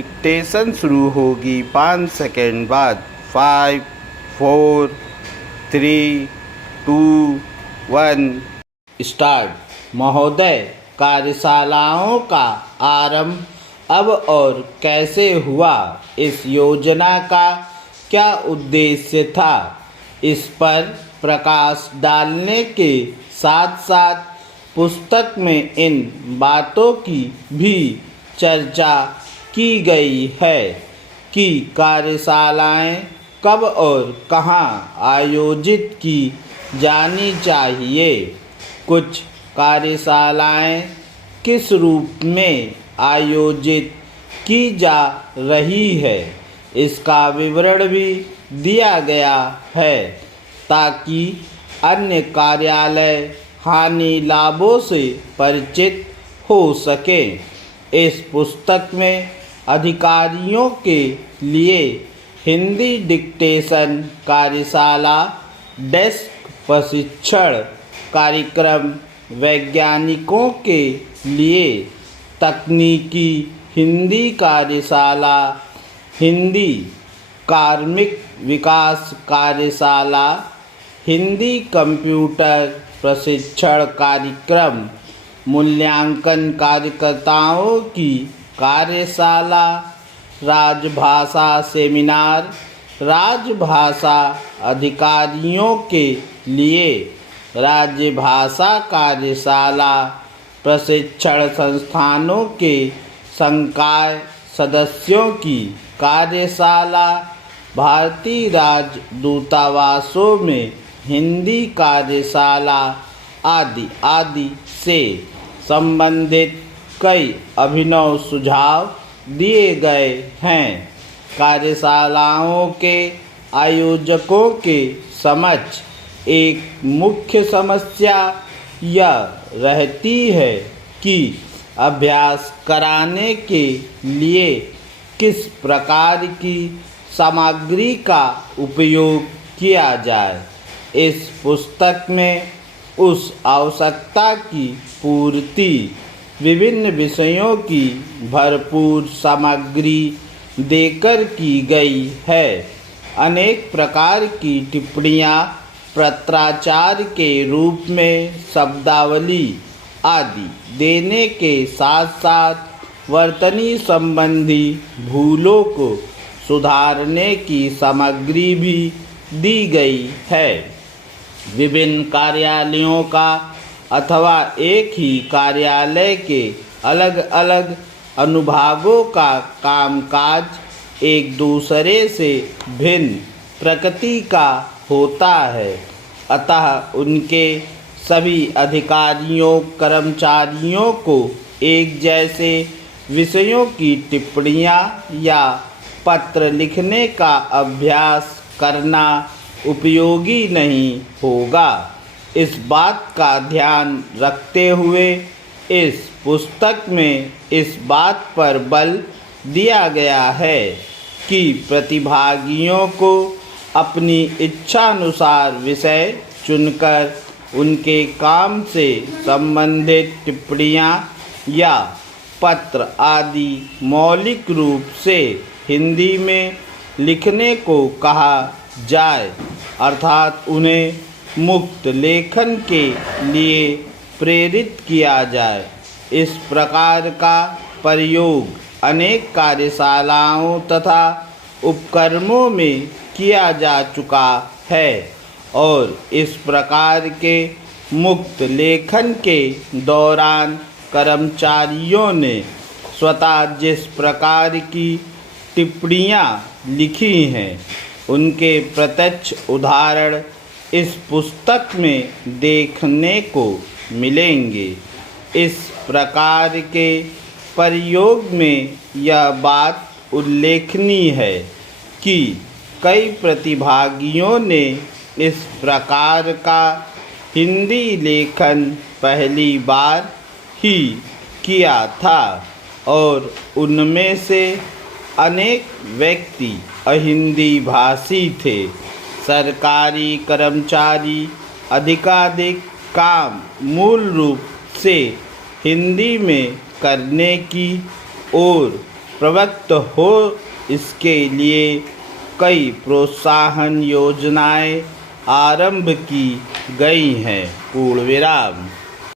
Dictation शुरू होगी 5 second बाद। 5 4 3 2 1 स्टार्ट। महोदय, कार्यशालाओं का आरंभ अब और कैसे हुआ? इस योजना का क्या उद्देश्य था? इस पर प्रकाश डालने के साथ साथ पुस्तक में इन बातों की भी चर्चा की गई है कि कार्यशालाएं कब और कहां आयोजित की जानी चाहिए। कुछ कार्यशालाएं किस रूप में आयोजित की जा रही है, इसका विवरण भी दिया गया है ताकि अन्य कार्यालय हानि लाभों से परिचित हो सकें। इस पुस्तक में अधिकारियों के लिए हिंदी डिक्टेशन कार्यशाला, डेस्क प्रशिक्षण कार्यक्रम, वैज्ञानिकों के लिए तकनीकी हिंदी कार्यशाला, हिंदी कार्मिक विकास कार्यशाला, हिंदी कंप्यूटर प्रशिक्षण कार्यक्रम, मूल्यांकन कार्यकर्ताओं की कार्यशाला, राजभाषा सेमिनार, राजभाषा अधिकारियों के लिए राजभाषा कार्यशाला, प्रशिक्षण संस्थानों के संकाय सदस्यों की कार्यशाला, भारतीय राजदूतावासों में हिंदी कार्यशाला आदि आदि से संबंधित कई अभिनव सुझाव दिए गए हैं। कार्यशालाओं के आयोजकों के समक्ष एक मुख्य समस्या यह रहती है कि अभ्यास कराने के लिए किस प्रकार की सामग्री का उपयोग किया जाए। इस पुस्तक में उस आवश्यकता की पूर्ति विभिन्न विषयों की भरपूर सामग्री देकर की गई है। अनेक प्रकार की टिप्पणियाँ, पत्राचार के रूप में शब्दावली आदि देने के साथ साथ वर्तनी संबंधी भूलों को सुधारने की सामग्री भी दी गई है। विभिन्न कार्यालयों का अथवा एक ही कार्यालय के अलग अलग अनुभागों का कामकाज एक दूसरे से भिन्न प्रकृति का होता है, अतः उनके सभी अधिकारियों कर्मचारियों को एक जैसे विषयों की टिप्पणियाँ या पत्र लिखने का अभ्यास करना उपयोगी नहीं होगा। इस बात का ध्यान रखते हुए इस पुस्तक में इस बात पर बल दिया गया है कि प्रतिभागियों को अपनी इच्छानुसार विषय चुनकर उनके काम से संबंधित टिप्पणियाँ या पत्र आदि मौलिक रूप से हिंदी में लिखने को कहा जाए, अर्थात उन्हें मुक्त लेखन के लिए प्रेरित किया जाए। इस प्रकार का प्रयोग अनेक कार्यशालाओं तथा उपक्रमों में किया जा चुका है और इस प्रकार के मुक्त लेखन के दौरान कर्मचारियों ने स्वतः जिस प्रकार की टिप्पणियाँ लिखी हैं, उनके प्रत्यक्ष उदाहरण इस पुस्तक में देखने को मिलेंगे। इस प्रकार के प्रयोग में यह बात उल्लेखनीय है कि कई प्रतिभागियों ने इस प्रकार का हिंदी लेखन पहली बार ही किया था और उनमें से अनेक व्यक्ति अहिंदी भाषी थे। सरकारी कर्मचारी अधिकाधिक काम मूल रूप से हिंदी में करने की ओर प्रवृत्त हो, इसके लिए कई प्रोत्साहन योजनाएं आरंभ की गई हैं। पूर्ण विराम।